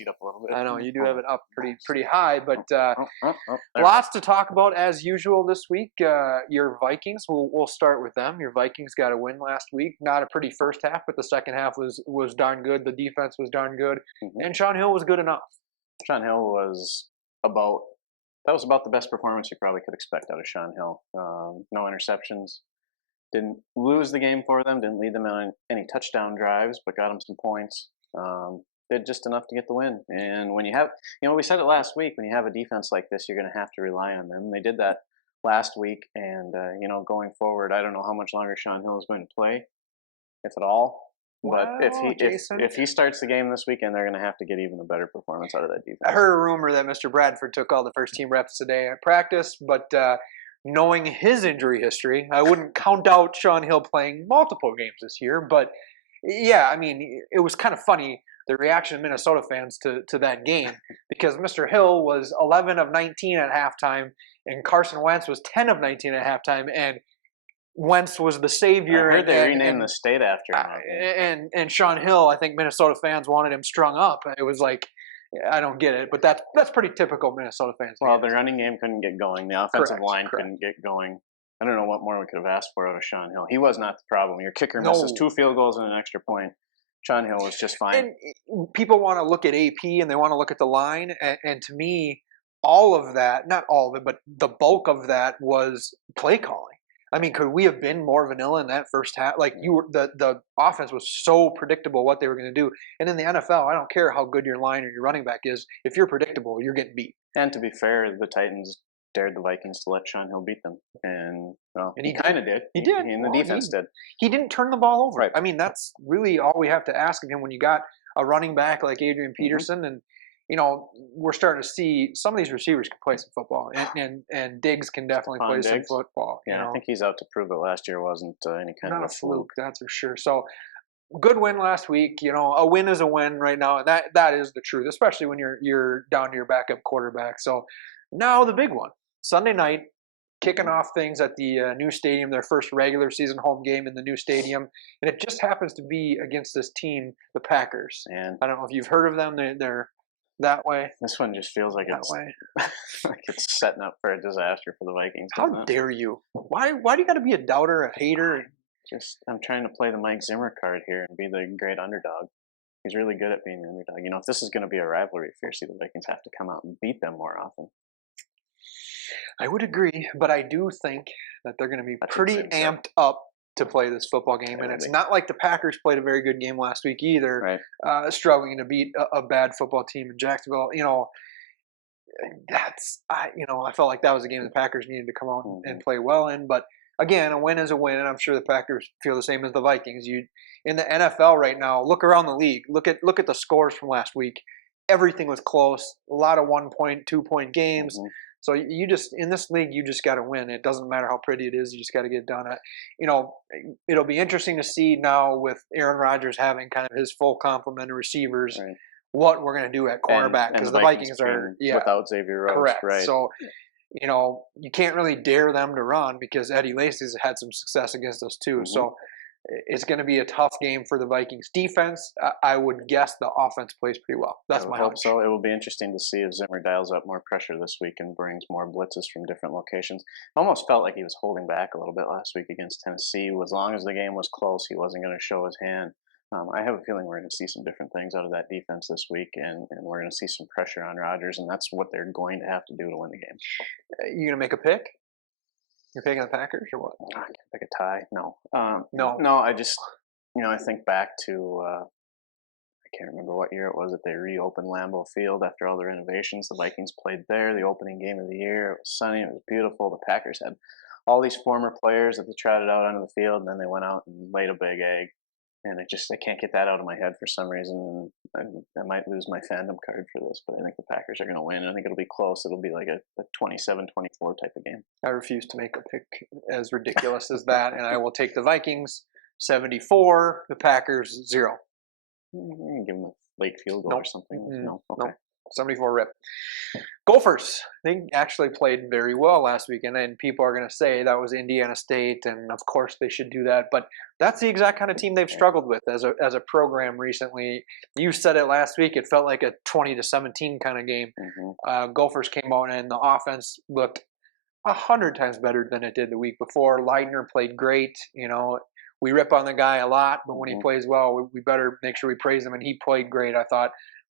seat up a little bit. I know you do have it up pretty high, but There. lots to talk about as usual this week. Your Vikings, we'll start with them. Your Vikings got a win last week. Not a pretty first half, but the second half was darn good. The defense was darn good, and Sean Hill was good enough. Sean Hill was about the best performance you probably could expect out of Sean Hill. No interceptions. Didn't lose the game for them. Didn't lead them on any touchdown drives, but got them some points. Did just enough to get the win. And when you have, we said it last week, when you have a defense like this, you're going to have to rely on them. They did that last week, and going forward, I don't know how much longer Sean Hill is going to play, if at all. But if he starts the game this weekend, they're going to have to get even a better performance out of that defense. I heard a rumor that Mr. Bradford took all the first team reps today at practice, but knowing his injury history, I wouldn't count out Sean Hill playing multiple games this year. But yeah, I mean, it was kind of funny, the reaction of Minnesota fans to that game, because Mr. Hill was 11 of 19 at halftime, and Carson Wentz was 10 of 19 at halftime, and Wentz was the savior. I heard they renamed the state after him. And Sean Hill, I think Minnesota fans wanted him strung up. It was like, I don't get it, but that's pretty typical Minnesota fans. Well, the running game couldn't get going. The offensive line couldn't get going. I don't know what more we could have asked for out of Sean Hill. He was not the problem. Your kicker misses 2 field goals and an extra point. Sean Hill was just fine. And people want to look at AP and they want to look at the line. And to me, all of that, not all of it, but the bulk of that was play calling. I mean, could we have been more vanilla in that first half? Like the offense was so predictable what they were going to do. And in the NFL, I don't care how good your line or your running back is. If you're predictable, you're getting beat. And to be fair, the Titans dared the Vikings to let Sean Hill beat them. And he kind of did. He did. And the defense did. He didn't turn the ball over. Right. I mean, that's really all we have to ask of him when you got a running back like Adrian Peterson. And, we're starting to see some of these receivers can play some football. And Diggs can definitely play some football. Yeah, I think he's out to prove it. Last year wasn't any kind of a fluke. That's for sure. So, good win last week. A win is a win right now, and that is the truth, especially when you're down to your backup quarterback. So now the big one, Sunday night, kicking off things at the new stadium, their first regular season home game in the new stadium, and it just happens to be against this team, the Packers. And I don't know if you've heard of them. They're that way. This one just feels like it's setting up for a disaster for the Vikings. How dare you? Why do you got to be a doubter, a hater? I'm trying to play the Mike Zimmer card here and be the great underdog. He's really good at being the underdog. If this is going to be a rivalry, fiercely, the Vikings have to come out and beat them more often. I would agree, but I do think that they're going to be pretty amped up to play this football game, and it's not like the Packers played a very good game last week either, struggling to beat a bad football team in Jacksonville. I felt like that was a game the Packers needed to come out and play well in, but again, a win is a win, and I'm sure the Packers feel the same as the Vikings. In the NFL right now, look around the league, look at the scores from last week. Everything was close, a lot of 1-point, 2-point games. So in this league, you just got to win. It doesn't matter how pretty it is. You just got to get it done. It'll be interesting to see now with Aaron Rodgers having kind of his full complement of receivers, what we're going to do at cornerback, because the Vikings are without Xavier Rhodes. Correct. Right. So, you can't really dare them to run because Eddie Lacy's had some success against us too. So it's going to be a tough game for the Vikings defense. I would guess the offense plays pretty well. That's my hope. So it will be interesting to see if Zimmer dials up more pressure this week and brings more blitzes from different locations. I almost felt like he was holding back a little bit last week against Tennessee. As long as the game was close, he wasn't going to show his hand. I have a feeling we're going to see some different things out of that defense this week, and we're going to see some pressure on Rodgers, and that's what they're going to have to do to win the game. You going to make a pick? You're picking the Packers or what? I can't pick a tie. No. No. I just, I think back to, I can't remember what year it was that they reopened Lambeau Field after all the renovations. The Vikings played there, the opening game of the year. It was sunny. It was beautiful. The Packers had all these former players that they trotted out onto the field, and then they went out and laid a big egg. And I can't get that out of my head for some reason. I might lose my fandom card for this, but I think the Packers are going to win. I think it'll be close. It'll be like a 27-24 type of game. I refuse to make a pick as ridiculous as that, and I will take the Vikings 74, the Packers 0. Give them a late field goal or something. No. Okay. 74 rip. Gophers, they actually played very well last weekend, and people are going to say that was Indiana State, and of course they should do that. But that's the exact kind of team they've struggled with as a program recently. You said it last week; it felt like a 20-17 kind of game. Gophers came out, and the offense looked 100 times better than it did the week before. Leidner played great. We rip on the guy a lot, but when he plays well, we better make sure we praise him. And he played great. I thought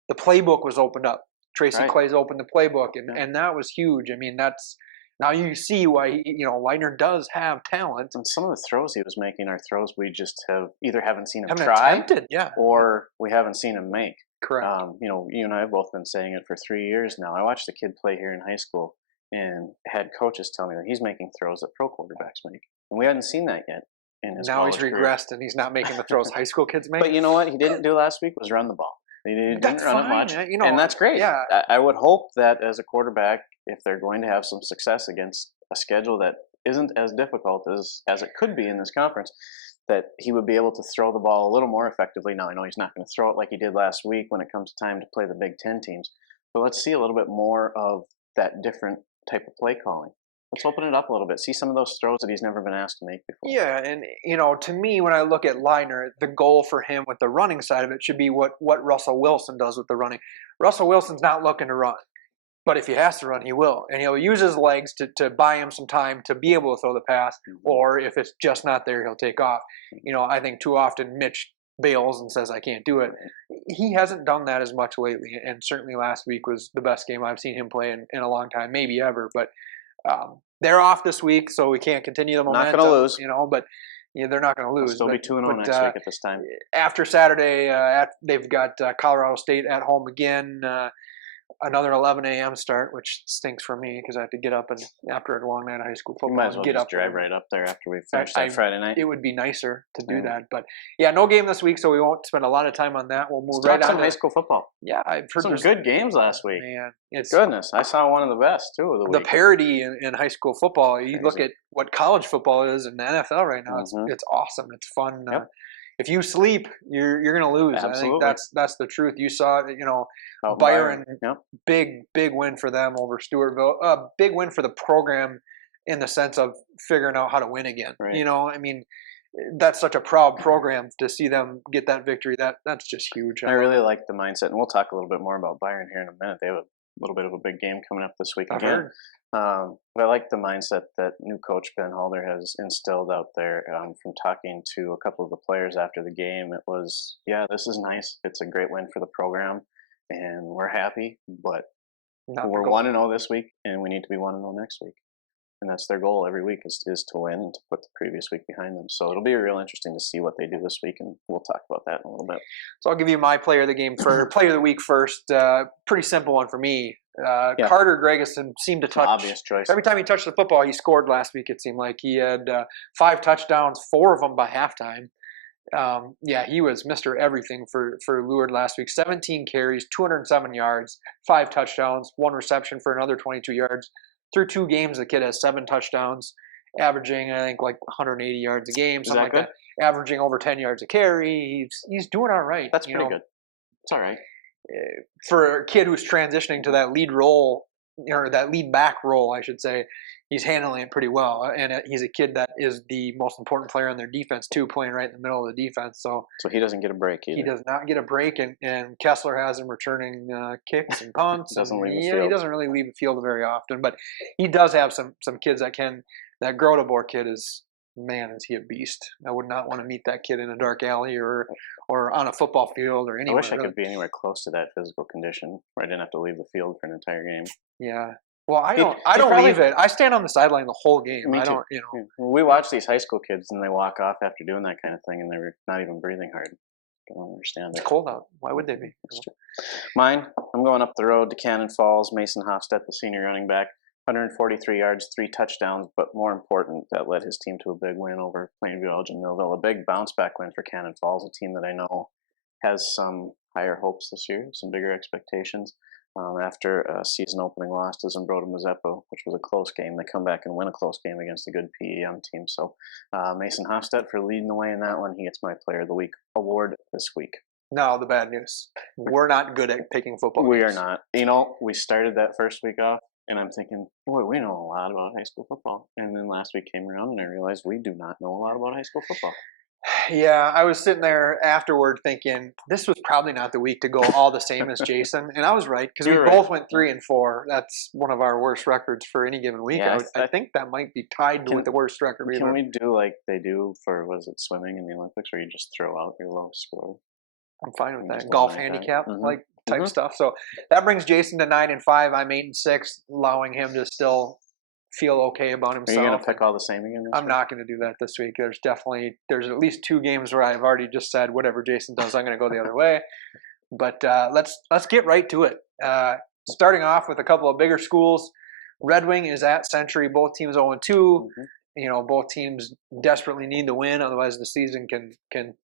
the playbook was opened up. Tracy Clay's opened the playbook, and that was huge. I mean, now you see why Leidner does have talent. And some of the throws he was making are throws we just haven't seen him try, or we haven't seen him make. Correct. You and I have both been saying it for 3 years now. I watched a kid play here in high school, and had coaches tell me that he's making throws that pro quarterbacks make, and we hadn't seen that yet. Now he's regressed, and he's not making the throws high school kids make. But you know what he didn't do last week was run the ball. He didn't run it much, and that's great. Yeah. I would hope that as a quarterback, if they're going to have some success against a schedule that isn't as difficult as it could be in this conference, that he would be able to throw the ball a little more effectively. Now, I know he's not going to throw it like he did last week when it comes time to play the Big Ten teams, but let's see a little bit more of that different type of play calling. Let's open it up a little bit. See some of those throws that he's never been asked to make before. Yeah, and to me, when I look at Leidner, the goal for him with the running side of it should be what Russell Wilson does with the running. Russell Wilson's not looking to run, but if he has to run, he will, and he'll use his legs to buy him some time to be able to throw the pass. Or if it's just not there, he'll take off. I think too often Mitch bails and says, "I can't do it." He hasn't done that as much lately, and certainly last week was the best game I've seen him play in a long time, maybe ever. But they're off this week, so we can't continue the momentum. Not going to lose, but they're not going to lose. They'll still be 2-0 next week at this time. After Saturday, they've got Colorado State at home again. Another 11 a.m. start, which stinks for me because I have to get up and after a long night of high school football, might as well get just up drive right up there after we finish that Friday night. It would be nicer to do that, but no game this week, so we won't spend a lot of time on that. We'll move right on to high school football. Yeah, I've heard some good games last week. Man, goodness, I saw one of the best too of the week. The parity in high school football. You look at what college football is in the NFL right now. It's awesome. It's fun. Yep. If you sleep, you're going to lose. Absolutely. I think that's the truth. You saw it, Byron, big win for them over Stewartville. Big win for the program in the sense of figuring out how to win again. Right. That's such a proud program to see them get that victory. That's just huge. I really like the mindset, and we'll talk a little bit more about Byron here in a minute. They have a little bit of a big game coming up this week again. But I like the mindset that new coach Ben Halder has instilled out there. From talking to a couple of the players after the game, it was, this is nice. It's a great win for the program, and we're happy. But we're 1-0 this week, and we need to be 1-0 next week. And that's their goal every week is to win and to put the previous week behind them. So it'll be real interesting to see what they do this week, and we'll talk about that in a little bit. So I'll give you my player of the game player of the week first. Pretty simple one for me. Carter Gregerson seemed to touch. Obvious choice. Every time he touched the football, he scored last week. It seemed like he had 5 touchdowns, 4 of them by halftime. He was Mr. Everything for Lourdes last week. 17 carries, 207 yards, 5 touchdowns, 1 reception for another 22 yards. Through 2 games, the kid has 7 touchdowns, averaging I think like 180 yards a game, something like that. Averaging over 10 yards a carry. He's doing all right. That's pretty good. It's all right. For a kid who's transitioning to that lead role, or that lead back role, I should say, he's handling it pretty well. And he's a kid that is the most important player on their defense, too, playing right in the middle of the defense. So he doesn't get a break either. He does not get a break, and Kessler has him returning kicks and punts. He doesn't really leave the field very often. But he does have some kids that Grotebor kid is, man, is he a beast. I would not want to meet that kid in a dark alley or on a football field or anywhere. I wish I could be anywhere close to that physical condition where I didn't have to leave the field for an entire game. Yeah. Well, I don't leave it. I stand on the sideline the whole game. Me too. We watch these high school kids and they walk off after doing that kind of thing and they're not even breathing hard. I don't understand it. It's cold out. Why would they be? That's true. Mine, I'm going up the road to Cannon Falls. Mason Hofstedt, the senior running back, 143 yards, 3 touchdowns, but more important, that led his team to a big win over Plainview Elgin Millville. A big bounce-back win for Cannon Falls, a team that I know has some higher hopes this year, some bigger expectations. After a season opening loss to Zambroda Mazeppa, which was a close game, they come back and win a close game against a good PE Young team. So Mason Hofstedt for leading the way in that one. He gets my Player of the Week award this week. Now the bad news. We're not good at picking football We games. are not. You know, we started that first week off, and I'm thinking, boy, we know a lot about high school football. And then last week came around, and I realized we do not know a lot about high school football. Yeah, I was sitting there afterward thinking this was probably not the week to go all the same as Jason, and I was right because we You're both right. went 3-4. That's one of our worst records for any given week. Yeah, I think that might be tied with the worst record. Can we do like they do for, was it swimming in the Olympics, where you just throw out your lowest score? I'm fine with Just that. Golf like handicap, that. like type stuff. So that brings Jason to 9-5. I'm 8-6, allowing him to still feel okay about Are himself. you going to pick all the same again? I'm not going to do that this week. There's at least 2 games where I've already just said whatever Jason does, I'm going to go the other way. But let's get right to it. Starting off with a couple of bigger schools. Red Wing is at Century. Both teams 0-2. You know, both teams desperately need to win, otherwise the season can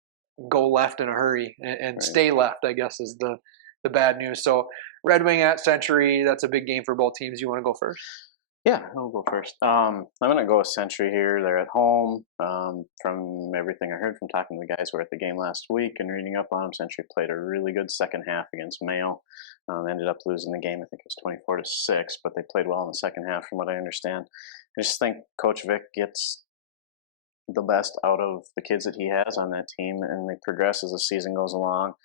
go left in a hurry and stay left, I guess, is the bad news. So Red Wing at Century, that's a big game for both teams. You want to go first? Yeah, I'll go first. I'm going to go with Century here. They're at home. From everything I heard from talking to the guys who were at the game last week and reading up on them, Century played a really good second half against Mayo. Ended up losing the game. I think it was 24-6, but they played well in the second half, from what I understand. I just think Coach Vic gets the best out of the kids that he has on that team, and they progress as the season goes along.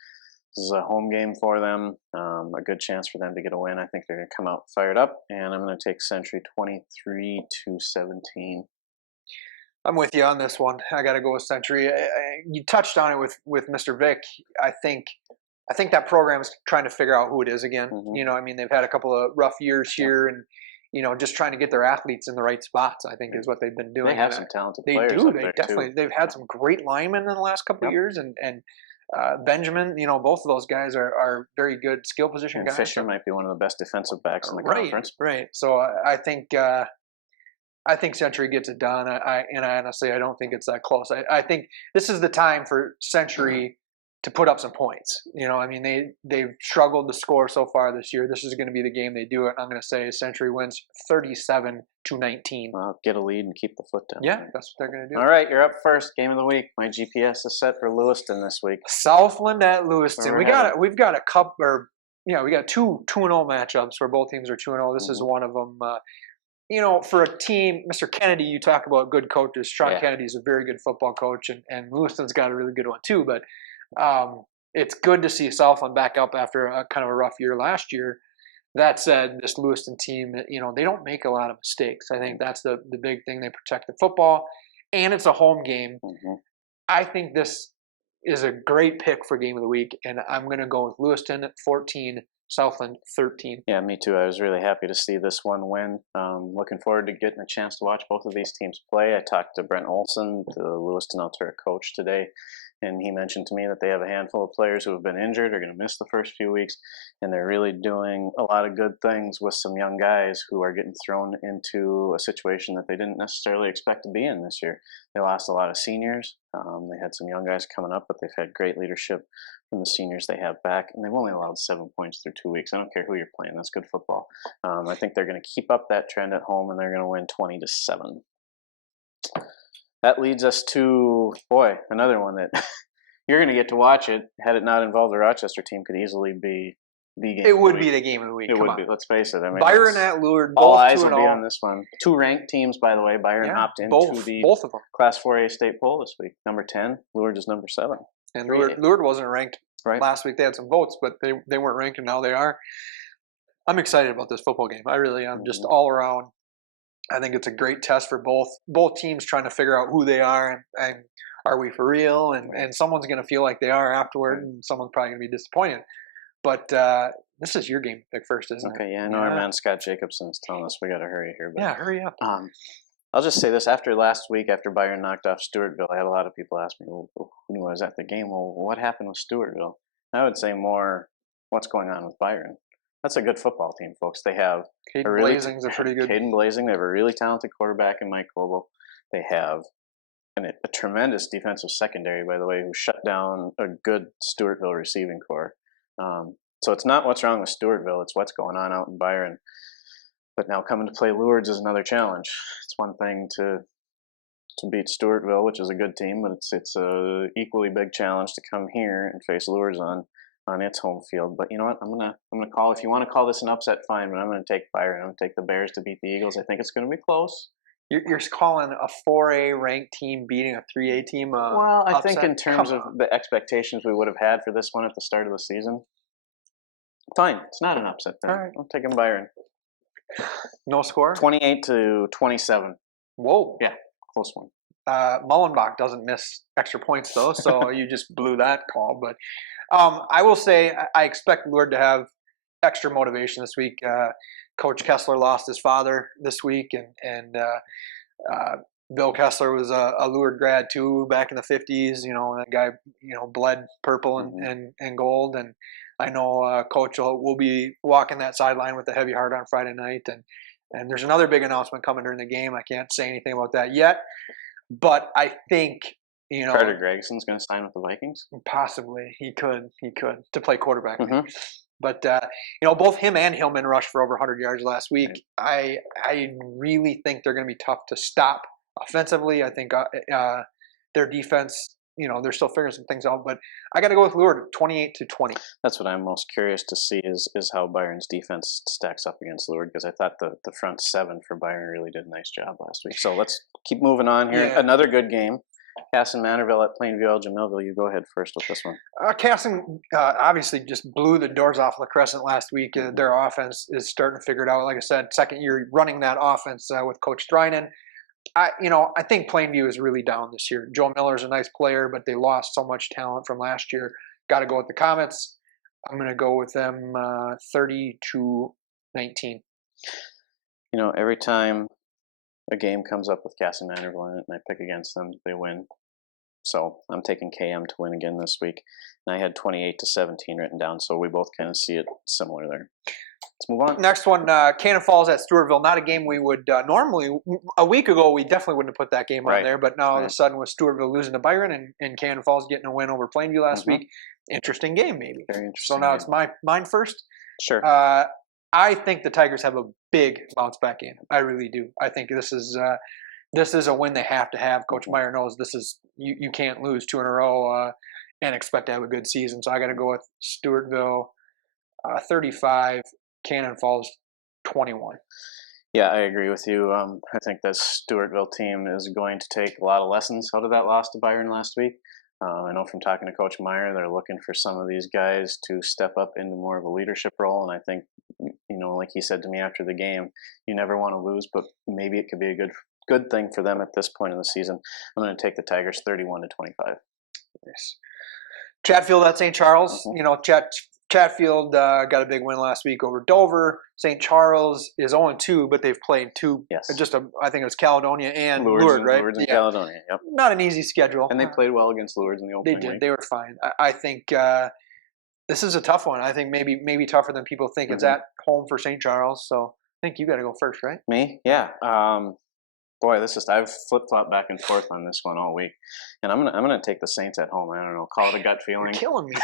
This is a home game for them, a good chance for them to get a win. I think they're going to come out fired up, and I'm going to take Century 23-17. I'm with you on this one. I got to go with Century. You touched on it with Mr. Vic. I think that program's trying to figure out who it is again. You know, I mean, they've had a couple of rough years here, and you know, just trying to get their athletes in the right spots, I think, is what they've been doing. They have some talented they players. Do. They definitely. They've had some great linemen in the last couple of years, and Benjamin, you know, both of those guys are very good skill position guys. Fisher might be one of the best defensive backs in the conference. Right. So I think Century gets it done. I honestly I don't think it's that close. I think this is the time for Century to put up some points. You know, I mean they've struggled to score so far this year. This is going to be the game they do it. I'm going to say Century wins 37-19. Well, get a lead and keep the foot down. Yeah, that's what they're going to do. All right, you're up first. Game of the week. My GPS is set for Lewiston this week. Southland at Lewiston. We've got a couple, or we got two 2-0 matchups where both teams are 2-0. This is one of them. You know, for a team, Mr. Kennedy, you talk about good coaches. Sean Kennedy is a very good football coach, and Lewiston's got a really good one too. But it's good to see Southland back up after a kind of a rough year last year. That said, this Lewiston team, you know, they don't make a lot of mistakes. I think that's the big thing. They protect the football, and it's a home game. I think this is a great pick for game of the week, and I'm going to go with Lewiston at 14, Southland 13. Yeah, me too. I was really happy to see this one win. Looking forward to getting a chance to watch both of these teams play. I talked to Brent Olson, the Lewiston Altura coach, today, and he mentioned to me that they have a handful of players who have been injured, are going to miss the first few weeks, and they're really doing a lot of good things with some young guys who are getting thrown into a situation that they didn't necessarily expect to be in this year. They lost a lot of seniors. They had some young guys coming up, but they've had great leadership from the seniors they have back, and they've only allowed 7 points through 2 weeks. I don't care who you're playing. That's good football. I think they're going to keep up that trend at home, and they're going to win 20-7. That leads us to, another one that you're going to get to watch it. Had it not involved the Rochester team, could easily be the game. It would be the game of the week. It would be. Let's face it. I mean, Byron at Lourdes. All eyes will be on this one. 2 ranked teams, by the way. Byron hopped into both of them. Class 4A state poll this week. Number 10. Lourdes is number 7. And Lourdes wasn't ranked last week. They had some votes, but they weren't ranked, and now they are. I'm excited about this football game. I really am. Just all around. I think it's a great test for both teams trying to figure out who they are and are we for real? And someone's going to feel like they are afterward, and someone's probably going to be disappointed. But this is your game to pick first, isn't it? Okay, yeah. I know our man Scott Jacobson is telling us we got to hurry here. But, hurry up. I'll just say this. After last week, after Byron knocked off Stewartville, I had a lot of people ask me, who was at the game? Well, what happened with Stewartville? I would say more what's going on with Byron. That's a good football team, folks. They have Caden Blazing's a pretty good. Caden Blazing. They have a really talented quarterback in Mike Coble. They have a tremendous defensive secondary, by the way, who shut down a good Stewartville receiving core. So it's not what's wrong with Stewartville. It's what's going on out in Byron. But now coming to play Lourdes is another challenge. It's one thing to to beat Stewartville, which is a good team, but it's a equally big challenge to come here and face Lourdes on its home field. But you know what? I'm gonna call. If you want to call this an upset, fine. But I'm gonna take Byron. I'm gonna take the Bears to beat the Eagles. I think it's gonna be close. You're calling a 4A ranked team beating a 3A team? Well, I think upset? in terms of the expectations we would have had for this one at the start of the season, fine. It's not an upset then. All right. I'm taking Byron. No score? 28-27. Whoa. Yeah, close one. Mullenbach doesn't miss extra points though, so you just blew that call. But I will say I expect Lourdes to have extra motivation this week. Coach Kessler lost his father this week, and Bill Kessler was a Lourdes grad too back in the 50s. You know, that guy, you know, bled purple and gold. And I know Coach will be walking that sideline with a heavy heart on Friday night. And there's another big announcement coming during the game. I can't say anything about that yet, but I think, you know, Carter Gregson's going to sign with the Vikings. Possibly he could to play quarterback. But you know, both him and Hillman rushed for over 100 yards last week. I really think they're going to be tough to stop offensively. I think their defense, you know, they're still figuring some things out. But I got to go with Lourdes, 28-20. That's what I'm most curious to see is how Byron's defense stacks up against Lourdes, because I thought the front seven for Byron really did a nice job last week. So let's keep moving on here. Yeah. Another good game. Casson Manorville at Plainview Elgin Millville. You go ahead first with this one. Casson obviously just blew the doors off La Crescent last week. Their offense is starting to figure it out. Like I said, second year running that offense with Coach Strynen. I think Plainview is really down this year. Joe Miller's a nice player, but they lost so much talent from last year. Got to go with the Comets. I'm going to go with them 30-19. You know, every time a game comes up with Casson Manorville in it and I pick against them, they win. So I'm taking KM to win again this week. And I had 28-17 written down, so we both kind of see it similar there. Let's move on. Next one, Cannon Falls at Stewartville. Not a game we would normally. A week ago, we definitely wouldn't have put that game on there. But now all of a sudden, with Stewartville losing to Byron and Cannon Falls getting a win over Plainview last week, interesting game maybe. Very interesting. So now it's mine first. Sure. I think the Tigers have a big bounce back game. I really do. I think this is a win they have to have. Coach Meyer knows this is you can't lose 2 in a row and expect to have a good season. So I got to go with Stewartville 35, Cannon Falls 21. Yeah, I agree with you. I think the Stewartville team is going to take a lot of lessons out of that loss to Byron last week. I know from talking to Coach Meyer, they're looking for some of these guys to step up into more of a leadership role. And I think, you know, like he said to me after the game, you never want to lose, but maybe it could be a good thing for them at this point in the season. I'm going to take the Tigers 31-25. Yes. Chatfield at St. Charles. You know, Chatfield got a big win last week over Dover. St. Charles is 0-2, but they've played two. Yes. I think it was Caledonia and Lourdes, right? Lourdes and Caledonia, yep. Not an easy schedule. And they played well against Lourdes in the opening They did. week. They were fine. I think this is a tough one. I think maybe tougher than people think. It's at home for St. Charles, so I think you got to go first, right? Me? Yeah. Boy, I've flip-flopped back and forth on this one all week, and I'm gonna take the Saints at home. I don't know, call it a gut feeling. You're killing me.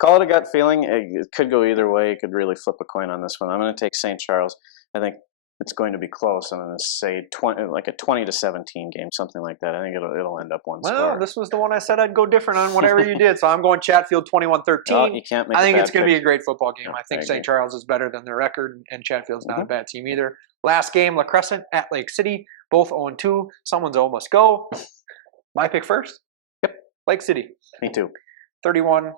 Call it a gut feeling. It could go either way. It could really flip a coin on this one. I'm gonna take St. Charles. I think it's going to be close. I'm gonna say 20-17 game, something like that. I think it'll end up one score. Well, this was the one I said I'd go different on whatever you did, so I'm going Chatfield 21-13. Oh, you can't make. I think it's going to be a great football game. Yeah, I think St. Charles is better than their record, and Chatfield's not a bad team either. Last game, La Crescent at Lake City, both 0-2. Someone's almost go. My pick first? Yep, Lake City. Me too. 31-13.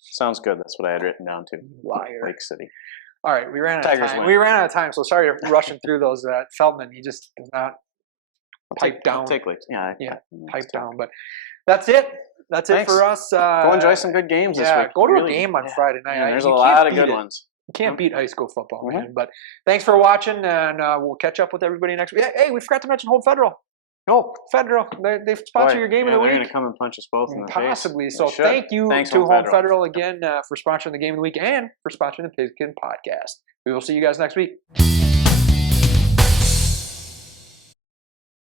Sounds good. That's what I had written down too. Liar. Lake City. All right, we ran out Tigers of time. win. We ran out of time, so sorry to rushing through those. Feldman, he just does not pipe down. Pipe down. But that's it. That's Thanks. it for us. Go enjoy some good games this week. Go to a game on Friday night. There's a lot of good ones. You can't beat high school football, man. But thanks for watching, and we'll catch up with everybody next week. Hey, we forgot to mention Home Federal. No, Federal. They sponsor your game of the week. They're going to come and punch us both in the face. Possibly. So thank you to Home Federal again for sponsoring the game of the week and for sponsoring the Pigskin Podcast. We will see you guys next week.